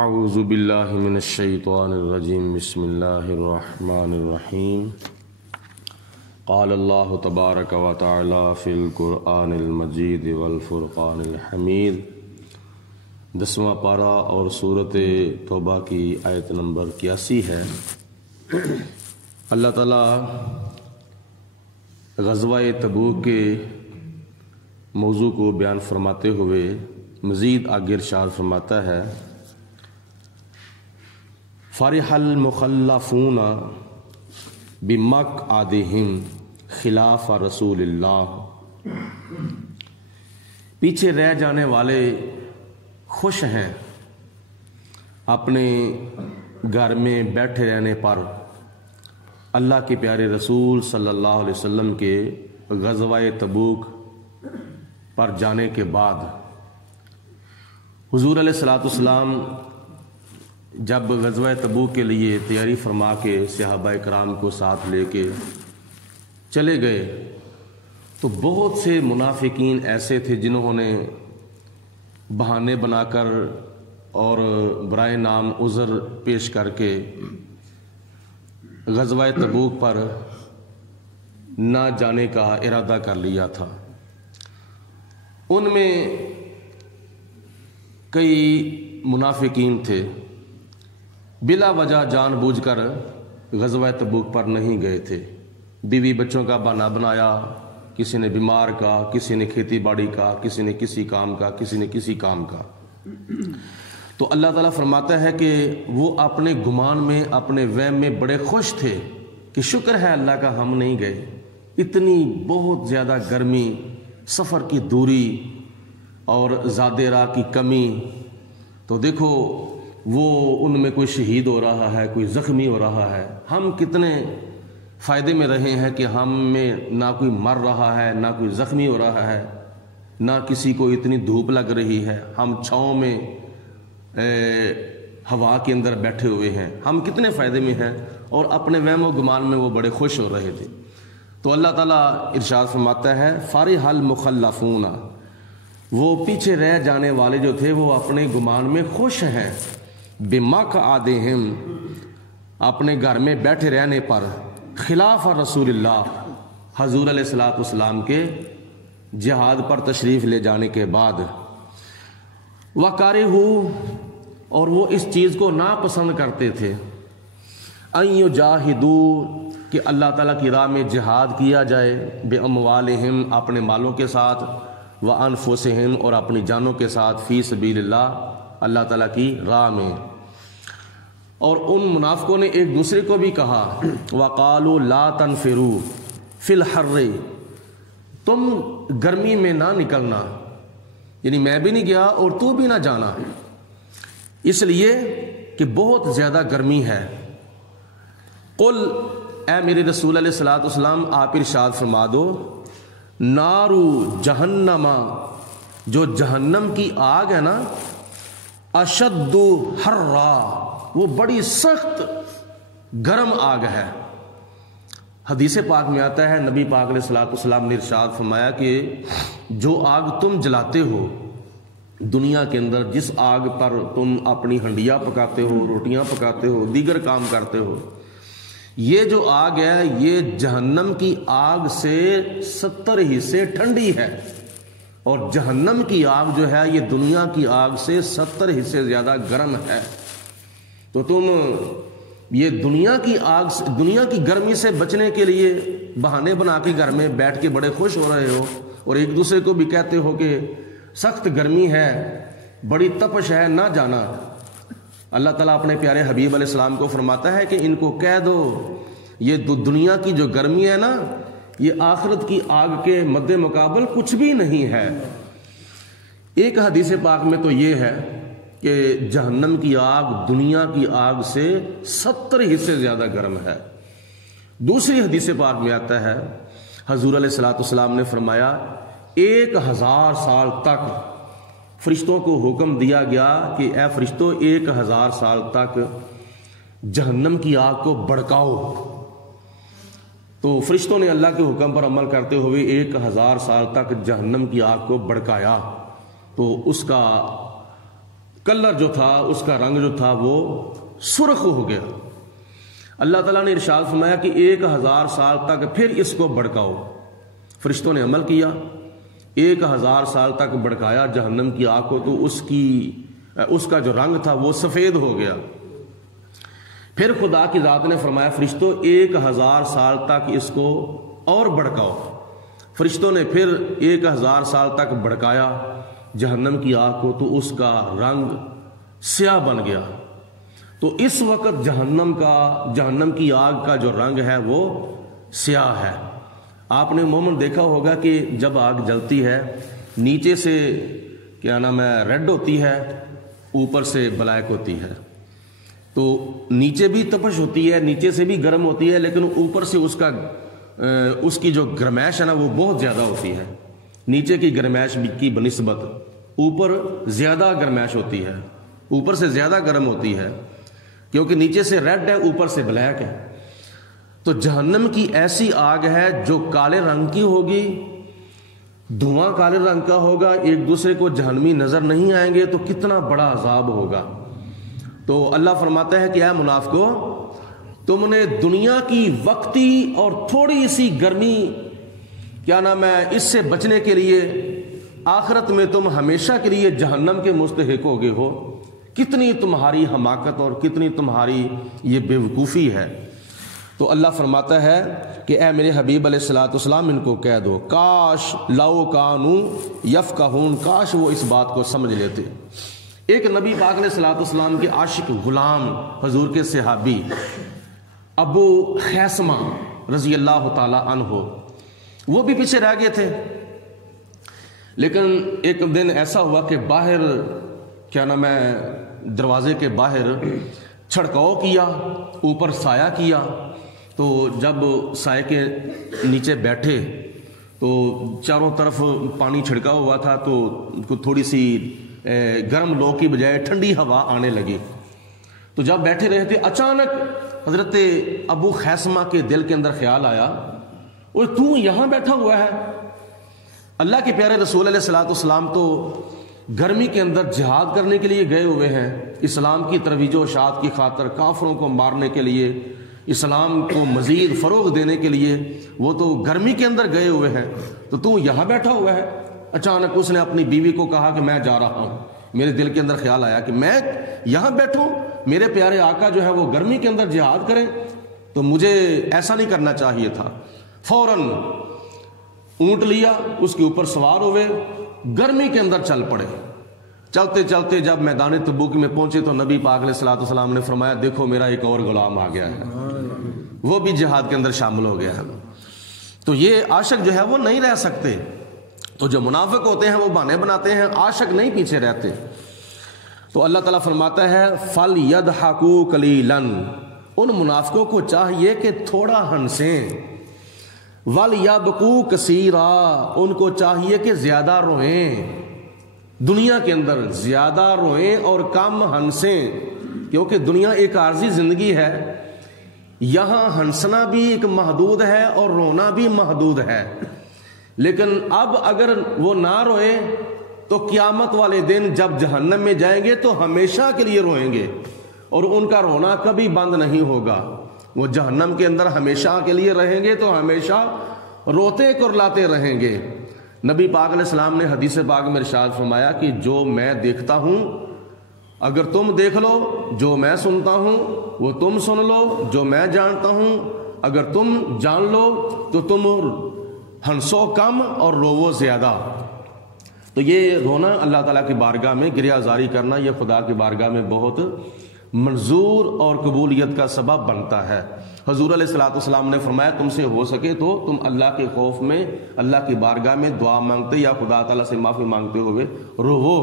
اعوذ باللہ من الشیطان الرجیم بسم اللہ الرحمن الرحیم قال اللہ تبارک و تعالی فی القرآن المجید والفرقان الحمید 10واں پارہ اور سورۃ توبہ کی آیت نمبر 81 ہے۔ اللہ تعالیٰ غزوہ تبوک کے موضوع کو بیان فرماتے ہوئے مزید آگے ارشاد فرماتا ہے، فرح المخلفون بمقعدہم خلاف رسول اللہ، پیچھے رہ جانے والے خوش ہیں اپنے گھر میں بیٹھے رہنے پر اللہ کے پیارے رسول صلی اللہ علیہ وسلم کے غزوہ تبوک پر جانے کے بعد۔ حضور علیہ الصلوۃ والسلام جب غزوہ تبوک کے لیے تیاری فرما کے صحابہ کرام کو ساتھ لے کے چلے گئے تو بہت سے منافقین ایسے تھے جنہوں نے بہانے بنا کر اور برائے نام عذر پیش کر کے غزوہ تبوک پر نہ جانے کا ارادہ کر لیا تھا۔ ان میں کئی منافقین تھے بلا وجہ جان بوجھ کر غزوہ تبوک پر نہیں گئے تھے، بیوی بچوں کا بہانہ بنایا، کسی نے بیمار کا، کسی نے کھیتی باڑی کا، کسی نے کسی کام کا، کسی نے کسی کام کا۔ تو اللہ تعالیٰ فرماتا ہے کہ وہ اپنے گمان میں، اپنے وہم میں بڑے خوش تھے کہ شکر ہے اللہ کا ہم نہیں گئے، اتنی بہت زیادہ گرمی، سفر کی دوری اور زادِ راہ کی کمی، تو دیکھو وہ ان میں کوئی شہید ہو رہا ہے، کوئی زخمی ہو رہا ہے، ہم کتنے فائدے میں رہے ہیں کہ ہم میں نہ کوئی مر رہا ہے، نہ کوئی زخمی ہو رہا ہے، نہ کسی کو اتنی دھوپ لگ رہی ہے، ہم چھاؤں میں ہوا کے اندر بیٹھے ہوئے ہیں، ہم کتنے فائدے میں ہیں، اور اپنے وہم و گمان میں وہ بڑے خوش ہو رہے تھے۔ تو اللہ تعالیٰ ارشاد فرماتا ہے، فرح المخلفون، وہ پیچھے رہ جانے والے جو تھے وہ اپنے گمان میں خوش ہیں، بمقعدہم، اپنے گھر میں بیٹھے رہنے پر، خلاف رسول اللہ، حضور علیہ الصلوۃ والسلام کے جہاد پر تشریف لے جانے کے بعد، وَكَرِهُوا، اور وہ اس چیز کو ناپسند کرتے تھے، أَن يُجَاهِدُوا، کہ اللہ تعالیٰ کی راہ میں جہاد کیا جائے، بِأَمْوَالِهِمْ، اپنے مالوں کے ساتھ، وَأَنفُسِهِمْ، اور اپنی جانوں کے ساتھ، فی سبیل اللہ، اللہ تعالیٰ کی راہ میں۔ اور ان منافقوں نے ایک دوسرے کو بھی کہا، وَقَالُوا لَا تَنْفِرُوا فِي الْحَرِّ، تم گرمی میں نہ نکلنا، یعنی میں بھی نہیں گیا اور تو بھی نہ جانا، اس لیے کہ بہت زیادہ گرمی ہے۔ قل، اے میرے رسول علیہ الصلوۃ والسلام آپ ارشاد فرما دو، نارو جہنم، جو جہنم کی آگ ہے نا، اشد حرا، وہ بڑی سخت گرم آگ ہے۔ حدیث پاک میں آتا ہے، نبی پاک علیہ الصلوۃ والسلام نے ارشاد فرمایا کہ جو آگ تم جلاتے ہو دنیا کے اندر، جس آگ پر تم اپنی ہنڈیاں پکاتے ہو، روٹیاں پکاتے ہو، دیگر کام کرتے ہو، یہ جو آگ ہے یہ جہنم کی آگ سے 70 حصے ٹھنڈی ہے، اور جہنم کی آگ جو ہے یہ دنیا کی آگ سے 70 حصے زیادہ گرم ہے۔ تو تم یہ دنیا کی آگ، دنیا کی گرمی سے بچنے کے لیے بہانے بنا کے گھر میں بیٹھ کے بڑے خوش ہو رہے ہو، اور ایک دوسرے کو بھی کہتے ہو کہ سخت گرمی ہے، بڑی تپش ہے، نہ جانا۔ اللہ تعالیٰ اپنے پیارے حبیب علیہ السلام کو فرماتا ہے کہ ان کو کہہ دو، یہ دنیا کی جو گرمی ہے نا، یہ آخرت کی آگ کے مد مقابل کچھ بھی نہیں ہے۔ ایک حدیث پاک میں تو یہ ہے کہ جہنم کی آگ دنیا کی آگ سے 70 حصے زیادہ گرم ہے۔ دوسری حدیث پاک میں آتا ہے، حضور علیہ الصلوۃ والسلام نے فرمایا 1000 سال تک فرشتوں کو حکم دیا گیا کہ اے فرشتوں 1000 سال تک جہنم کی آگ کو بھڑکاؤ۔ تو فرشتوں نے اللہ کے حکم پر عمل کرتے ہوئے 1000 سال تک جہنم کی آگ کو بھڑکایا، تو اس کا کلر جو تھا، اس کا رنگ جو تھا وہ سرخ ہو گیا۔ اللہ تعالیٰ نے ارشاد فرمایا کہ 1000 سال تک پھر اس کو بھڑکاؤ۔ فرشتوں نے عمل کیا، 1000 سال تک بھڑکایا جہنم کی آگ کو، تو اس کا جو رنگ تھا وہ سفید ہو گیا۔ پھر خدا کی ذات نے فرمایا فرشتوں 1000 سال تک اس کو اور بھڑکاؤ۔ فرشتوں نے پھر 1000 سال تک بھڑکایا جہنم کی آگ کو، تو اس کا رنگ سیاہ بن گیا۔ تو اس وقت جہنم کی آگ کا جو رنگ ہے وہ سیاہ ہے۔ آپ نے عموماً دیکھا ہوگا کہ جب آگ جلتی ہے نیچے سے کیا نام ہے ریڈ ہوتی ہے، اوپر سے بلیک ہوتی ہے۔ تو نیچے بھی تپش ہوتی ہے، نیچے سے بھی گرم ہوتی ہے، لیکن اوپر سے اس کی جو گرمائش ہے نا وہ بہت زیادہ ہوتی ہے۔ نیچے کی گرمائش کی بنسبت اوپر زیادہ گرمائش ہوتی ہے، اوپر سے زیادہ گرم ہوتی ہے، کیونکہ نیچے سے ریڈ ہے اوپر سے بلیک ہے۔ تو جہنم کی ایسی آگ ہے جو کالے رنگ کی ہوگی، دھواں کالے رنگ کا ہوگا، ایک دوسرے کو جہنمی نظر نہیں آئیں گے، تو کتنا بڑا عذاب ہوگا۔ تو اللہ فرماتا ہے کہ اے منافقو، تم نے دنیا کی وقتی اور تھوڑی سی گرمی کیا نام ہے اس سے بچنے کے لیے آخرت میں تم ہمیشہ کے لیے جہنم کے مستحق ہو گئے ہو۔ کتنی تمہاری حماقت اور کتنی تمہاری یہ بے وقوفی ہے۔ تو اللہ فرماتا ہے کہ اے میرے حبیب علیہ الصلوۃ والسلام ان کو کہہ دو کاش لو کانوا یفقہون، کاش وہ اس بات کو سمجھ لیتے۔ ایک نبی پاک علیہ الصلوۃ والسلام کے عاشق غلام حضور کے صحابی ابو خیثمہ رضی اللہ تعالی عنہ، وہ بھی پیچھے رہ گئے تھے۔ لیکن ایک دن ایسا ہوا کہ باہر کیا نام ہے دروازے کے باہر چھڑکاؤ کیا، اوپر سایہ کیا، تو جب سائے کے نیچے بیٹھے تو چاروں طرف پانی چھڑکا ہوا تھا، تو تھوڑی سی گرم لو کی بجائے ٹھنڈی ہوا آنے لگی۔ تو جب بیٹھے رہے تھے اچانک حضرت ابو خیثمہ کے دل کے اندر خیال آیا، اور تو یہاں بیٹھا ہوا ہے؟ اللہ کے پیارے رسول علیہ الصلوۃ والسلام تو گرمی کے اندر جہاد کرنے کے لیے گئے ہوئے ہیں، اسلام کی ترویج و اشاعت کی خاطر، کافروں کو مارنے کے لیے، اسلام کو مزید فروغ دینے کے لیے وہ تو گرمی کے اندر گئے ہوئے ہیں، تو یہاں بیٹھا ہوا ہے؟ اچانک اس نے اپنی بیوی کو کہا کہ میں جا رہا ہوں، میرے دل کے اندر خیال آیا کہ میں یہاں بیٹھوں، میرے پیارے آقا جو ہے وہ گرمی کے اندر جہاد کریں، تو مجھے ایسا نہیں کرنا چاہیے تھا۔ فوراً اونٹ لیا، اس کے اوپر سوار ہوئے، گرمی کے اندر چل پڑے۔ چلتے چلتے جب میدان تبوک میں پہنچے تو نبی پاک علیہ الصلوۃ والسلام نے فرمایا دیکھو میرا ایک اور غلام آ گیا ہے، وہ بھی جہاد کے اندر شامل ہو گیا ہے۔ تو یہ عاشق جو ہے وہ نہیں رہ سکتے، تو جو منافق ہوتے ہیں وہ بہانے بناتے ہیں، عاشق نہیں پیچھے رہتے۔ تو اللہ تعالیٰ فرماتا ہے فَلْيَضْحَكُوا قَلِيلًا، ان منافقوں کو چاہیے کہ تھوڑا ہنسیں، وَلْيَبْكُوا كَثِيرًا، ان کو چاہیے کہ زیادہ روئیں، دنیا کے اندر زیادہ روئیں اور کم ہنسیں، کیونکہ دنیا ایک عارضی زندگی ہے، یہاں ہنسنا بھی ایک محدود ہے اور رونا بھی محدود ہے۔ لیکن اب اگر وہ نہ روئے تو قیامت والے دن جب جہنم میں جائیں گے تو ہمیشہ کے لیے روئیں گے، اور ان کا رونا کبھی بند نہیں ہوگا۔ وہ جہنم کے اندر ہمیشہ کے لیے رہیں گے تو ہمیشہ روتے کرلاتے رہیں گے۔ نبی پاک علیہ السلام نے حدیث پاک میں ارشاد فرمایا کہ جو میں دیکھتا ہوں اگر تم دیکھ لو، جو میں سنتا ہوں وہ تم سن لو، جو میں جانتا ہوں اگر تم جان لو تو تم ہنسو کم اور روو زیادہ۔ تو یہ رونا اللہ تعالیٰ کی بارگاہ میں گریہ زاری کرنا، یہ خدا کی بارگاہ میں بہت منظور اور قبولیت کا سبب بنتا ہے۔ حضور علیہ الصلوۃ والسلام نے فرمایا تم سے ہو سکے تو تم اللہ کے خوف میں اللہ کی بارگاہ میں دعا مانگتے یا خدا تعالیٰ سے معافی مانگتے ہوئے روو۔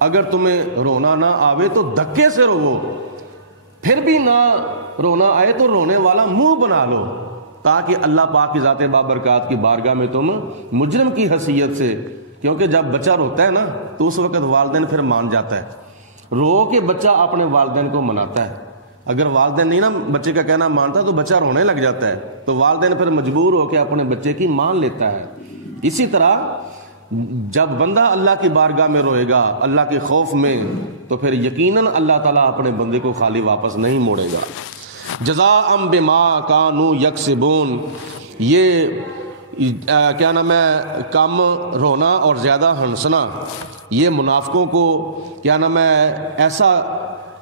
اگر تمہیں رونا نہ آوے تو دھکے سے روو، پھر بھی نہ رونا آئے تو رونے والا منہ بنا لو، تاکہ اللہ پاک کی ذات بابرکات کی بارگاہ میں تم مجرم کی حیثیت سے، کیونکہ جب بچہ روتا ہے نا تو اس وقت والدین پھر مان جاتا ہے، رو کے بچہ اپنے والدین کو مناتا ہے۔ اگر والدین نہیں نا بچے کا کہنا مانتا تو بچہ رونے لگ جاتا ہے، تو والدین پھر مجبور ہو کے اپنے بچے کی مان لیتا ہے۔ اسی طرح جب بندہ اللہ کی بارگاہ میں روئے گا اللہ کے خوف میں، تو پھر یقیناً اللہ تعالیٰ اپنے بندے کو خالی واپس نہیں موڑے گا۔ جزاء بما کانوا یکسبون، یہ کیا نام ہے، کم رونا اور زیادہ ہنسنا، یہ منافقوں کو کیا نام ہے ایسا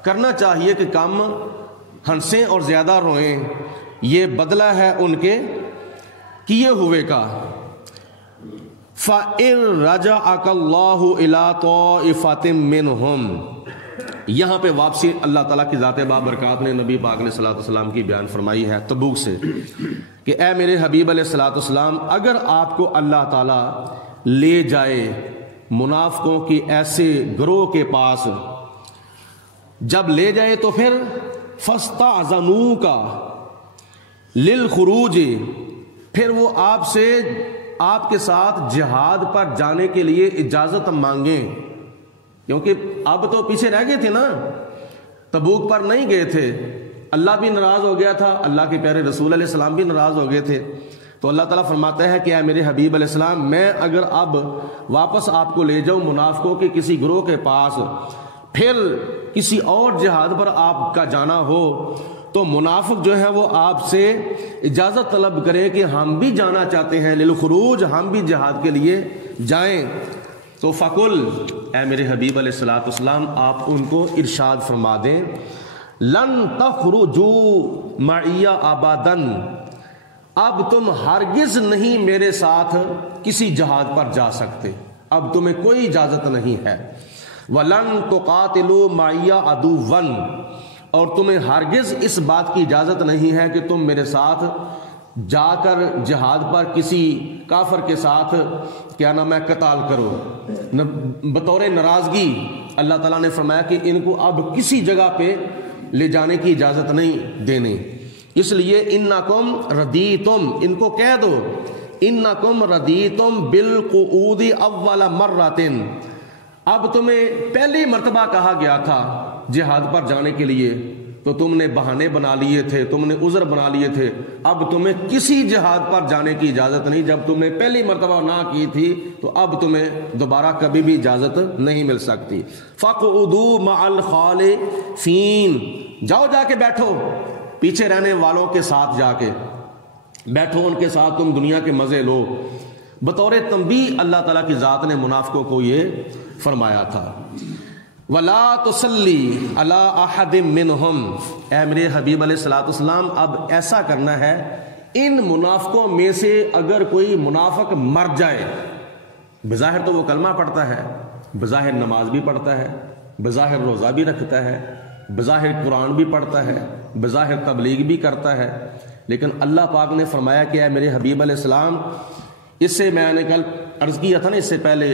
کرنا چاہیے کہ کم ہنسیں اور زیادہ روئیں، یہ بدلہ ہے ان کے کیے ہوئے کا۔ فَإِن رَجَعَكَ اللَّهُ إِلَىٰ طَائِفَةٍ مِّنْهُمْ، یہاں پہ واپسی اللہ تعالیٰ کی ذات بابرکات نے نبی پاک علیہ الصلوۃ والسلام کی بیان فرمائی ہے تبوک سے کہ اے میرے حبیب علیہ الصلوۃ والسلام، اگر آپ کو اللہ تعالیٰ لے جائے منافقوں کی ایسے گروہ کے پاس، جب لے جائے تو پھر فَاسْتَأْذَنُوكَ لِلْخُرُوجِ، پھر وہ آپ سے آپ کے ساتھ جہاد پر جانے کے لیے اجازت مانگیں، کیونکہ اب تو پیچھے رہ گئے تھے نا، تبوک پر نہیں گئے تھے، اللہ بھی ناراض ہو گیا تھا، اللہ کے پیارے رسول علیہ السلام بھی ناراض ہو گئے تھے۔ تو اللہ تعالیٰ فرماتا ہے کہ اے میرے حبیب علیہ السلام، میں اگر اب واپس آپ کو لے جاؤں منافقوں کے کسی گروہ کے پاس، پھر کسی اور جہاد پر آپ کا جانا ہو، تو منافق جو ہے وہ آپ سے اجازت طلب کریں کہ ہم بھی جانا چاہتے ہیں، للخروج، ہم بھی جہاد کے لیے جائیں، تو فقل، اے میرے حبیب علیہ الصلوۃ والسلام آپ ان کو ارشاد فرما دیں، لن تخرجوا معی ابدا، اب تم ہرگز نہیں میرے ساتھ کسی جہاد پر جا سکتے، اب تمہیں کوئی اجازت نہیں ہے، ولن تقاتلوا معی عدوا، اور تمہیں ہرگز اس بات کی اجازت نہیں ہے کہ تم میرے ساتھ جا کر جہاد پر کسی کافر کے ساتھ کیا نام ہے قتال کرو، بطور ناراضگی۔ اللہ تعالیٰ نے فرمایا کہ ان کو اب کسی جگہ پہ لے جانے کی اجازت نہیں دینی، اس لیے انکم ردیتم، ان کو کہہ دو انکم ردیتم بالقعود اول مرۃ، اب تمہیں پہلی مرتبہ کہا گیا تھا جہاد پر جانے کے لیے تو تم نے بہانے بنا لیے تھے، تم نے عذر بنا لیے تھے، اب تمہیں کسی جہاد پر جانے کی اجازت نہیں، جب تم نے پہلی مرتبہ نہ کی تھی تو اب تمہیں دوبارہ کبھی بھی اجازت نہیں مل سکتی۔ فَقْعُدُوا مَعَ الْخَالِفِينَ، جاؤ جا کے بیٹھو پیچھے رہنے والوں کے ساتھ، جا کے بیٹھو ان کے ساتھ، تم دنیا کے مزے لو۔ بطور تنبیہ اللہ تعالیٰ کی ذات نے منافقوں کو یہ فرمایا تھا، وَلَا تُصَلِّ عَلَىٰ أَحَدٍ مِّنْهُمْ، اے میرے حبیب علیہ الصلوۃ والسلام اب ایسا کرنا ہے، ان منافقوں میں سے اگر کوئی منافق مر جائے، بظاہر تو وہ کلمہ پڑھتا ہے، بظاہر نماز بھی پڑھتا ہے، بظاہر روزہ بھی رکھتا ہے، بظاہر قرآن بھی پڑھتا ہے، بظاہر تبلیغ بھی کرتا ہے، لیکن اللہ پاک نے فرمایا کہ اے میرے حبیب علیہ السلام، اس سے میں نے کل عرض کیا تھا نا، اس سے پہلے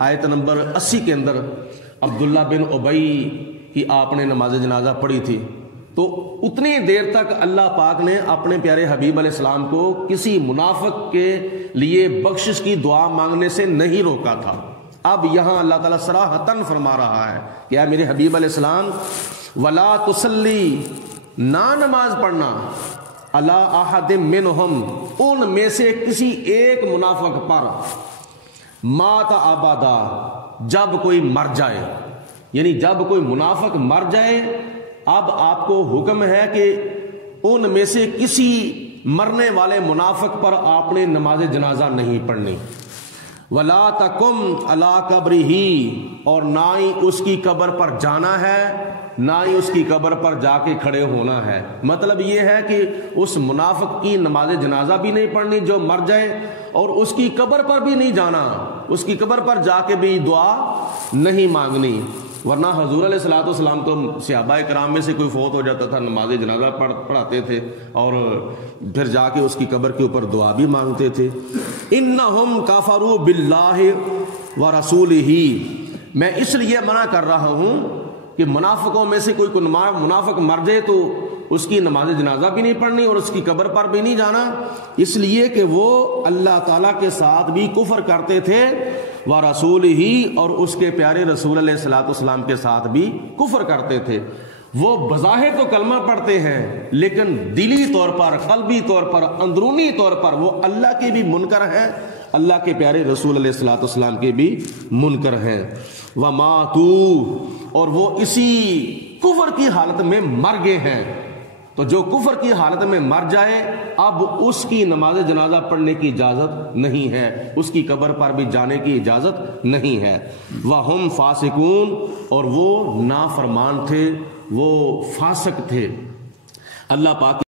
آیت نمبر 80 کے اندر عبداللہ بن ابی کی آپ نے نماز جنازہ پڑھی تھی، تو اتنی دیر تک اللہ پاک نے اپنے پیارے حبیب علیہ السلام کو کسی منافق کے لیے بخشش کی دعا مانگنے سے نہیں روکا تھا۔ اب یہاں اللہ تعالیٰ صراحتاً فرما رہا ہے کہ اے میرے حبیب علیہ السلام، ولا تصلی، نہ نماز پڑھنا، علی احد منہم، ان میں سے کسی ایک منافق پر، مات ابدا، جب کوئی مر جائے، یعنی جب کوئی منافق مر جائے، اب آپ کو حکم ہے کہ ان میں سے کسی مرنے والے منافق پر آپ نے نماز جنازہ نہیں پڑھنی، ولا تقم علی قبرہ، اور نہ ہی اس کی قبر پر جانا ہے، نہ ہی اس کی قبر پر جا کے کھڑے ہونا ہے۔ مطلب یہ ہے کہ اس منافق کی نماز جنازہ بھی نہیں پڑھنی جو مر جائے، اور اس کی قبر پر بھی نہیں جانا، اس کی قبر پر جا کے بھی دعا نہیں مانگنی، ورنہ حضور علیہ الصلوۃ والسلام تو صحابہ کرام میں سے کوئی فوت ہو جاتا تھا، نماز جنازہ پڑھاتے تھے اور پھر جا کے اس کی قبر کے اوپر دعا بھی مانگتے تھے۔ انہم کفروا باللہ ورسولہ، میں اس لیے منع کر رہا ہوں کہ منافقوں میں سے کوئی منافق مر جائے تو اس کی نماز جنازہ بھی نہیں پڑھنی اور اس کی قبر پر بھی نہیں جانا، اس لیے کہ وہ اللہ تعالیٰ کے ساتھ بھی کفر کرتے تھے، وَرَسُولِهِ، اور اس کے پیارے رسول علیہ الصلوۃ والسلام کے ساتھ بھی کفر کرتے تھے۔ وہ بظاہر تو کلمہ پڑھتے ہیں لیکن دلی طور پر، قلبی طور پر، اندرونی طور پر وہ اللہ کے بھی منکر ہیں، اللہ کے پیارے رسول علیہ الصلوۃ والسلام کے بھی منکر ہیں۔ وَمَاتُوا، اور وہ اسی کفر کی حالت میں مر گئے ہیں۔ تو جو کفر کی حالت میں مر جائے اب اس کی نماز جنازہ پڑھنے کی اجازت نہیں ہے، اس کی قبر پر بھی جانے کی اجازت نہیں ہے۔ وَهُمْ فَاسِقُونَ، اور وہ نافرمان تھے، وہ فاسق تھے۔ اللہ پاک